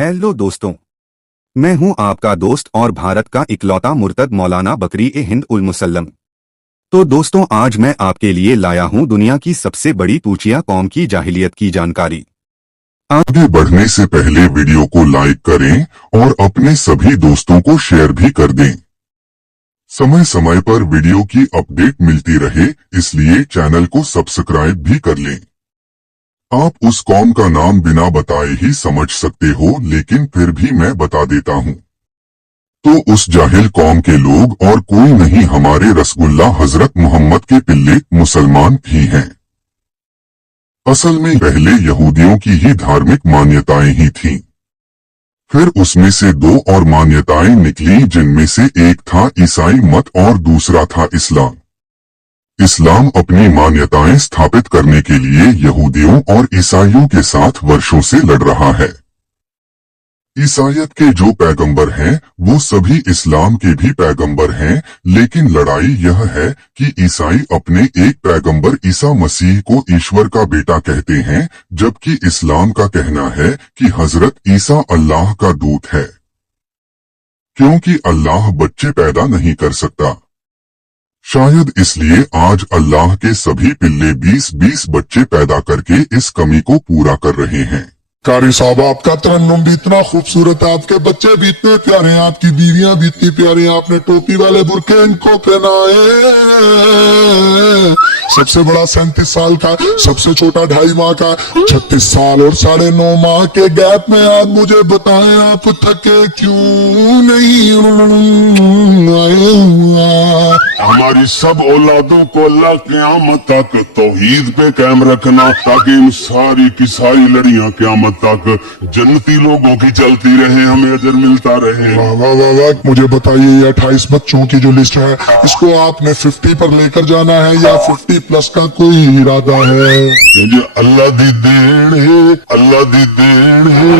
Hello दोस्तों, मैं हूं आपका दोस्त और भारत का इकलौता मुर्तद मौलाना बकरी-ए-हिंद उल मुसल्लम। तो दोस्तों, आज मैं आपके लिए लाया हूं दुनिया की सबसे बड़ी तूचिया कौम की जाहिलियत की जानकारी। आगे बढ़ने से पहले वीडियो को लाइक करें और अपने सभी दोस्तों को शेयर भी कर दें। समय समय पर वीडियो की अपडेट मिलती रहे, इसलिए चैनल को सब्सक्राइब भी कर लें। आप उस कौम का नाम बिना बताए ही समझ सकते हो, लेकिन फिर भी मैं बता देता हूँ। तो उस जाहिल कौम के लोग और कोई नहीं, हमारे रसूलुल्लाह हजरत मोहम्मद के पिल्ले मुसलमान ही हैं। असल में पहले यहूदियों की ही धार्मिक मान्यताएं ही थीं। फिर उसमें से दो और मान्यताएं निकली, जिनमें से एक था ईसाई मत और दूसरा था इस्लाम। इस्लाम अपनी मान्यताएं स्थापित करने के लिए यहूदियों और ईसाइयों के साथ वर्षों से लड़ रहा है। ईसाइयत के जो पैगंबर हैं वो सभी इस्लाम के भी पैगंबर हैं, लेकिन लड़ाई यह है कि ईसाई अपने एक पैगंबर ईसा मसीह को ईश्वर का बेटा कहते हैं, जबकि इस्लाम का कहना है कि हजरत ईसा अल्लाह का दूत है, क्योंकि अल्लाह बच्चे पैदा नहीं कर सकता। शायद इसलिए आज अल्लाह के सभी पिल्ले 20-20 बच्चे पैदा करके इस कमी को पूरा कर रहे हैं। कारी साहब, आपका तरन्नुम भी इतना खूबसूरत है, आपके बच्चे भी इतने प्यारे हैं, आपकी बीवियां भी इतनी प्यारी हैं, आपने टोपी वाले बुरके इनको पहनाए। सबसे बड़ा 37 साल का, सबसे छोटा 2.5 माह का, 36 साल और 9.5 माह के गैप में आप मुझे बताएं, आप थके क्यों नहीं आए? हमारी सब औलादों को अल्लाह क़यामत तक तौहीद पे कायम रखना, ताकि इन सारी की सारी लड़ियां क़यामत तक जन्नती लोगों की चलती रहे, हमें अजर मिलता रहे। वाह वाह वाह वाह। मुझे बताइए, ये 28 बच्चों की जो लिस्ट है, इसको आपने 50 पर लेकर जाना है या 50+ का कोई इरादा है? ये जो अल्लाह दी देन है, अल्लाह दी देन है,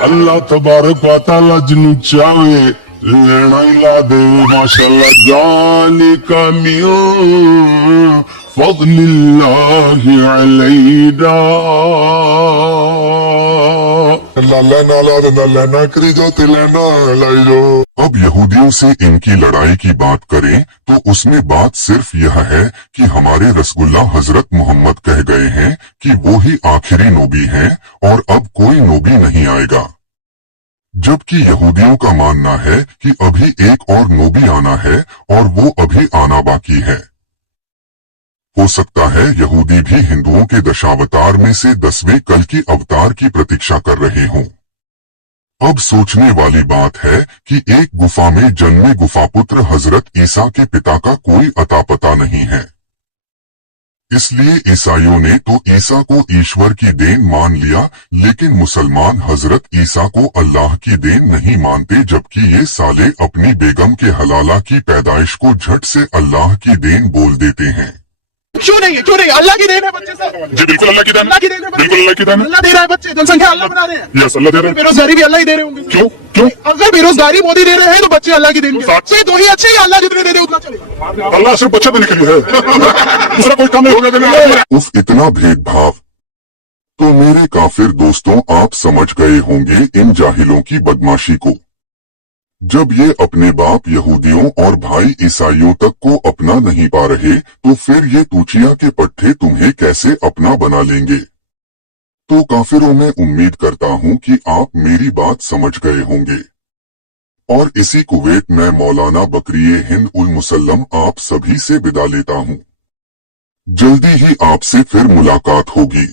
अल्लाह तबारक व तआला जिन्नू चाहे लेना ही ला दे। माशाअल्लाह, ज़ालिका मिन फ़ज़लिल्लाहि अलैना। लेना करी जो तिलेना लाई जो। अब यहूदियों से इनकी लड़ाई की बात करें तो उसमें बात सिर्फ यह है कि हमारे रसूलुल्लाह हजरत मोहम्मद कह गए हैं कि वो ही आखिरी नबी हैं और अब कोई नबी नहीं आएगा। जबकि यहूदियों का मानना है कि अभी एक और नबी आना है और वो अभी आना बाकी है। हो सकता है यहूदी भी हिंदुओं के दशावतार में से 10वें कल की अवतार की प्रतीक्षा कर रहे हों। अब सोचने वाली बात है कि एक गुफा में जन्मे गुफापुत्र हजरत ईसा के पिता का कोई अता पता नहीं है। इसलिए ईसाइयों ने तो ईसा को ईश्वर की देन मान लिया, लेकिन मुसलमान हजरत ईसा को अल्लाह की देन नहीं मानते, जबकि ये साले अपनी बेगम के हलाला की पैदाइश को झट से अल्लाह की देन बोल देते हैं। क्यों नहीं है? क्यों नहीं? अल्लाह की देन है बच्चे सर। जी बिल्कुल अल्लाह की देन है, अल्लाह की देन है, बिल्कुल अल्लाह की देन है। अल्लाह दे रहा है बच्चे, जनसंख्या अल्लाह बना रहे हैं। यस, अल्लाह दे रहा है। बेरोजगारी भी अल्लाह ही दे रहे होंगे। क्यों क्यों? अगर बेरोजगारी मोदी दे रहे हैं तो बच्चे अल्लाह की देन है। बच्चे दो ही अच्छे, अल्लाह जितने दे दे उतना चलेगा। अल्लाह सिर्फ बच्चे देने के लिए है, दूसरा कोई काम नहीं होगा देने वाला। उफ, इतना भेदभाव। तो मेरे काफिर दोस्तों, आप समझ गए होंगे इन जाहिलों की बदमाशी को। जब ये अपने बाप यहूदियों और भाई ईसाइयों तक को अपना नहीं पा रहे, तो फिर ये तूचिया के पट्टे तुम्हें कैसे अपना बना लेंगे? तो काफिरों, मैं उम्मीद करता हूँ कि आप मेरी बात समझ गए होंगे। और इसी कुवैत में मौलाना बकरी-ए-हिंद उल मुसल्लम आप सभी से विदा लेता हूँ। जल्दी ही आपसे फिर मुलाकात होगी।